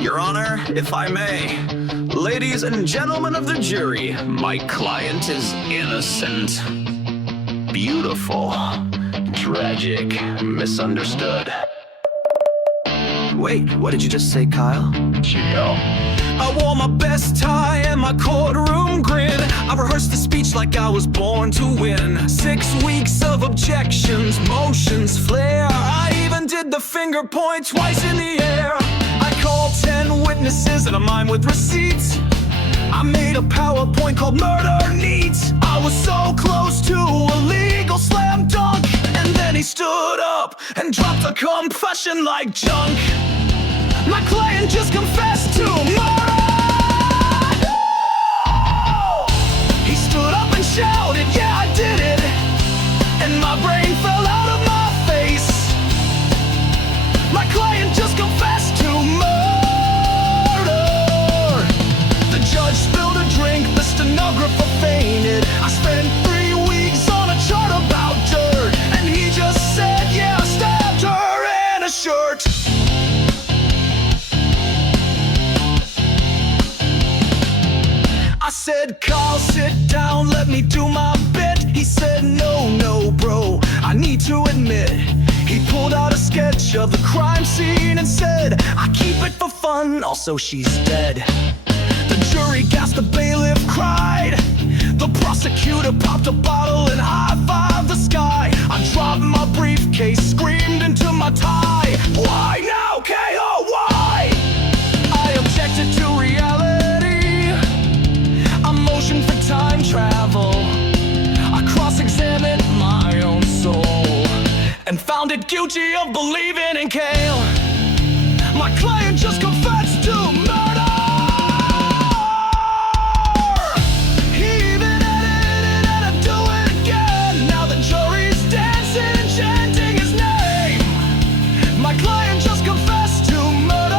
Your Honor, if I may. Ladies and gentlemen of the jury, my client is innocent. Beautiful. Tragic. Misunderstood. Wait, what did you just say, Kyle? Gio. I wore my best tie and my courtroom grin. I rehearsed the speech like I was born to win. 6 weeks of objections, motions, flair. I even did the finger point twice in the air. I called 10 witnesses and a mime with receipts. I made a PowerPoint called Murder Neat. I was so close to a legal slam dunk, and then he stood up and dropped a confession like junk. My client just confessed to murder. He stood up and shouted, yeah, I did it. And my brain fell out of my face. My client just confessed to murder. The judge spilled a drink, the stenographer fainted. I spent 3 weeks on a chart about dirt, and he just said, yeah, I stabbed her in a shirt. I said, Carl, sit down, let me do my bit. He said, no, bro, I need to admit. He pulled out a sketch of the crime scene and said, I keep it for fun, also she's dead. The jury gasped, the bailiff cried. The prosecutor popped a bottle and high-fived the sky. I dropped my briefcase, screamed into my tie. Why now, K-O-Y? I objected to reality. Motion for time travel. I cross-examined my own soul and found it guilty of believing in Kale. My client just confessed to murder. He even edited it and do it again. Now the jury's dancing, chanting his name. My client just confessed to murder.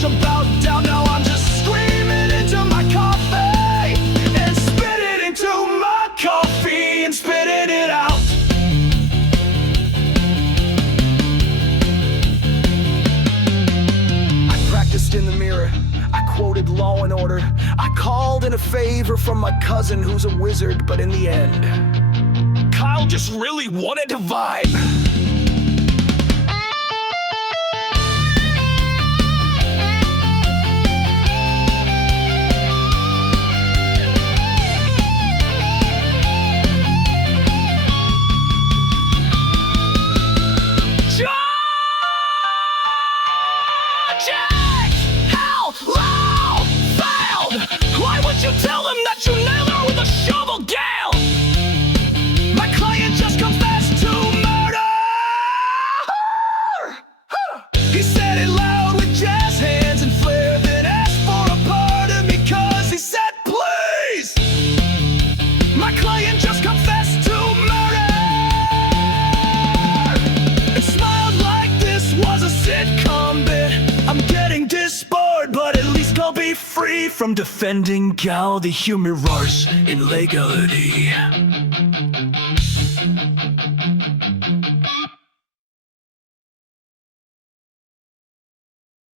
About down, now I'm just screaming into my coffee and spitting into my coffee and spitting it out. I practiced in the mirror, I quoted Law and Order. I called in a favor from my cousin who's a wizard, but in the end, Kyle just really wanted to vibe. You tell them that you nailed her with a shovel, Gale. My client just confessed to murder. He said it loud with jazz hands and flair, then asked for a pardon because he said please. My client just confessed to murder and smiled like this was a sitcom bit. I'm getting disbarred, but at least I'll be free from defending Gal the humorous in legality.